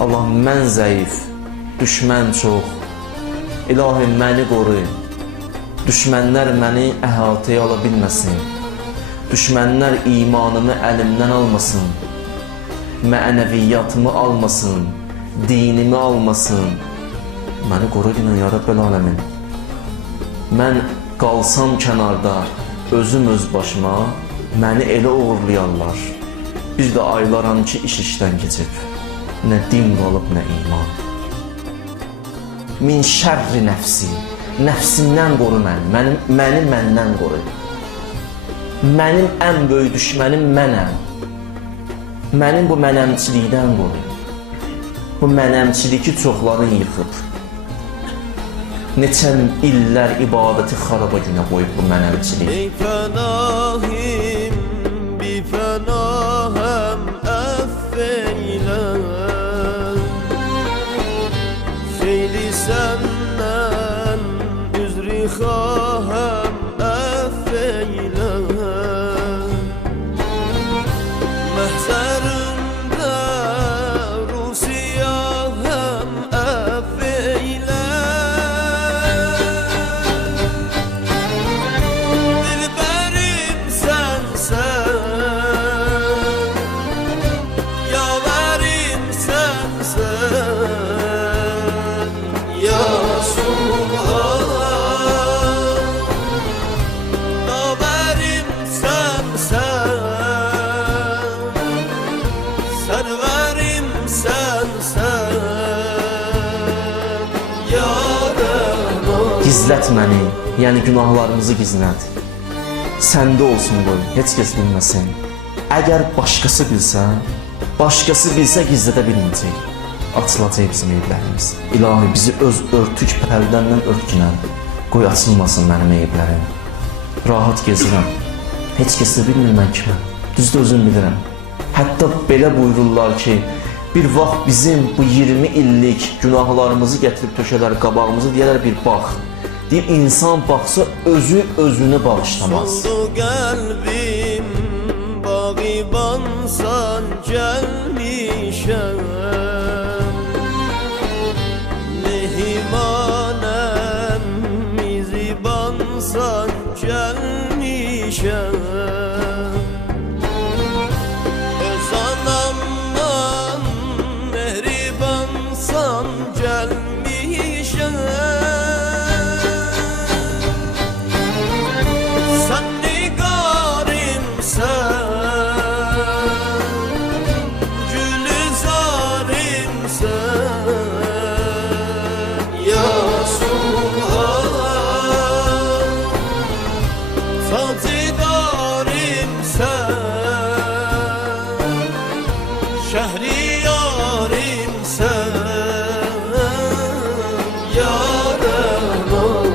Allah mən zəif, düşmən çox. İlahi məni qoru. Düşmənlər məni əhatəyə ala bilməsin. Düşmənlər imanımı əlimdən almasın. Mənəviyyatımı almasın. Dinimi almasın. Məni qoru ilə ya Rəbbəl aləmin. Mən qalsam kənarda özüm öz başıma, məni elə uğurlayarlar. Bir də aylaram ki iş işdən keçib. Nə din qalıb, nə iman. Min şərri nəfsi. Nəfsimdən qoru məni. Məni məndən qoru. Mənim ən böyük düşmənim mənəm. Mənim bu mənəmçilikdən qoru. Bu mənəmçiliki çoxların yıxıb. Neçə illər ibadəti xaraba günə qoyub bu mənəmçilik. Ey fənahim, bi fənahəm əffeylə. Xeyli səndən üzri xahəm əffeylə. Məhzərimdə rusiyahəm əffeylə. Dilbərim sənsən, yaverim sənsən, ya Subhan. Daverim sənsən, sərvərim sənsən, ya Rəhman. Gizlət məni, yəni günahlarımızı gizlət. Səndə olsun qoy, heç kəs bilməsin. Əgər başqası bilsə gizlədə bilməyəcək. Açılacaq bizim eyblərimiz. İlahi bizi öz örtük pərdəndən örtkinən. Qoy açılmasın mənim eyblərim. Rahat gezirəm. Heç kəs də bilmir mən kiməm. Düzdür özüm bilirəm. Hətta belə buyururlar ki, bir vaxt bizim bu 20 illik günahlarımızı gətirib töşələr qabağımızı, deyərlər bir bax. Deyir, insan baxsa özü özünü bağışlamaz. Soldu qəlbim, bağibansan gəlmişəm. Mehimanəm, mizibansan gəlmişəm. Öz anamdan mehribansan gəlmişəm. Sən nigarimsən, gülzarimsən, ya Subhan. Tacidarimsən, şəhriyarimsən, ya Rəhman.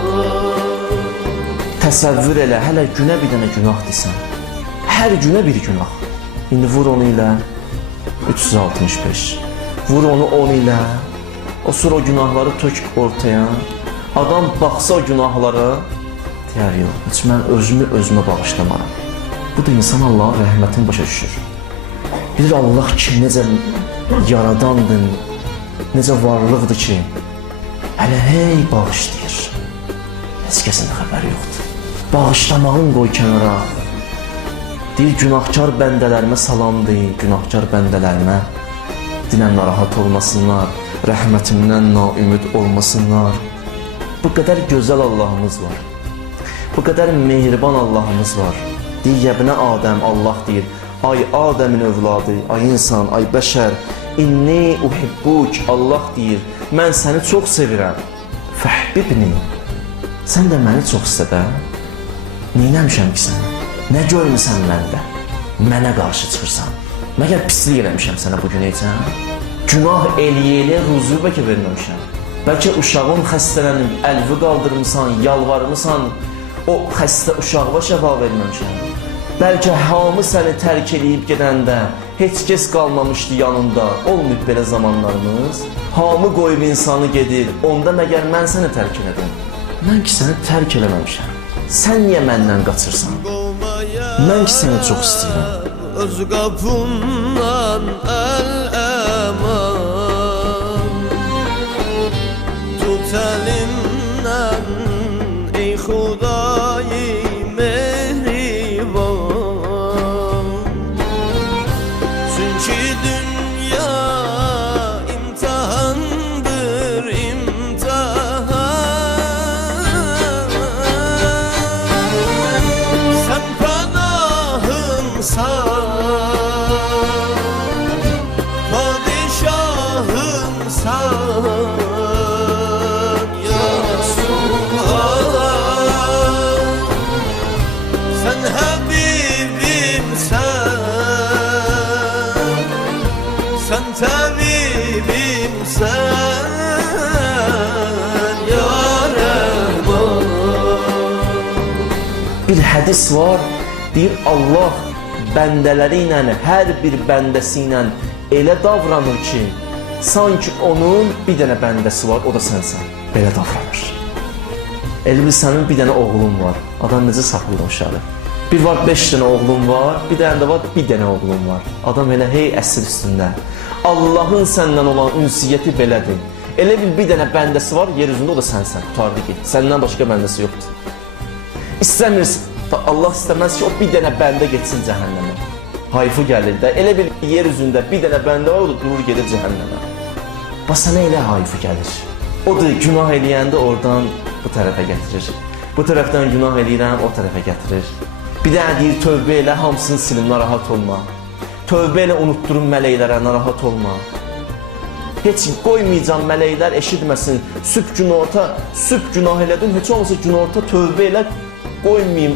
Təsəvvür elə, hələ günə bir dənə günah desən. Hər günə bir günah. İndi vur onu ilə 365. Vur onu 10 ilə. O sonra o günahları tök ortaya. Adam baxsa o günahlara, deyər yox, heç mən özümü bağışlamaram. Bu da insan Allahın rəhmətini başa düşür. Bilir Allah ki, necə yaradandır, necə varlıqdır ki, hələ hey bağışlayır. Heç kəsin xəbəri yoxdur. Bağışlamağın qoy kənara. Deyir, günahkar bəndələrimə salam deyin, günahkar bəndələrimə. Dinən narahat olmasınlar, rəhmətimdən naümid olmasınlar. Bu qədər gözəl Allahımız var. Bu qədər mehriban Allahımız var. Deyir, yəbnə Adəm, Allah deyir, ay Adəmin övladı, ay insan, ay bəşər, inni uhibbuk, Allah deyir, mən səni çox sevirəm. Fəhbibni, sən də məni çox istədə. Neynəmişəm ki sənə? Nə görmüsən məndə? Mənə qarşı çıxırsan. Məgər pislik eləmişəm sənə bugün eycəm? Günah eləyə-eləyə ruzu bəlkə verməmişəm. Bəlkə uşağın xəstələnib, əlvi qaldırmışsan, yalvarmışsan, o xəstə uşağıma şəfa verməmişəm. Bəlkə hamı səni tərk eləyib gedəndə heç kəs qalmamışdı yanında. Olmayıb belə zamanlarımız. Hamı qoyub insanı gedir. Onda məgər mən səni tərk elədim? Mən ki səni tərk eləməmişəm. Sən niyə məndən qaçırsan? Mən ki səni çox istəyirəm. Öz qapımdan əl-əman. Çünkü dünya imtihandır, imtihan. Sen panahımsan, padişahımsan ya Resulallah. Sen Habibimsen, sen tabibimsen ya Rahman. Bir hədis var, deyir Allah bəndələri ilə, hər bir bəndəsi ilə elə davranır ki, sanki onun bir dənə bəndəsi var, o da sənsən. Belə davranır. Elə bil sənin bir dənə oğlun var. Adam necə saxlayır o uşağı? Bir var 5 dənə oğlun var, bir dənə də var bir dənə oğlun var. Adam elə hey əsir üstündə. Allahın səndən olan ünsiyyəti belədir. Elə bil bir dənə bəndəsi var, yer üzündə o da sənsən. Tutardı ki, səndən başqa bəndəsi yoxdur. İstəmirsən, Allah istəməz ki, o bir dənə bəndə getsin cəhənnəmə. Hayfı gəlir də, elə bil yer üzündə bir dənə bəndə var, o da durur gedir cəhənnəmə. Bax, sənə elə hayfı gəlir. O da günah eləyəndə oradan bu tərəfə gətirir. Bu tərəfdən günah eləyirəm, o tərəfə gətirir. Bir dənə deyir, tövbə elə, hamısını silim, narahat olma. Tövbə elə, unutdurum mələklərə, narahat olma. Heç qoymayacam mələklər eşitməsin. Sübh günah elədim, heç olmasa günorta tövbə elə, qoymayayım.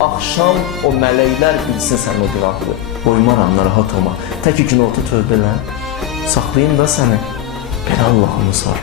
Axşam o mələklər bilsin sən o günahı. Qoymaram, narahat olma. Tək ki günorta tövbə elə, saxlayayım da səni. Belə Allah'ımız var.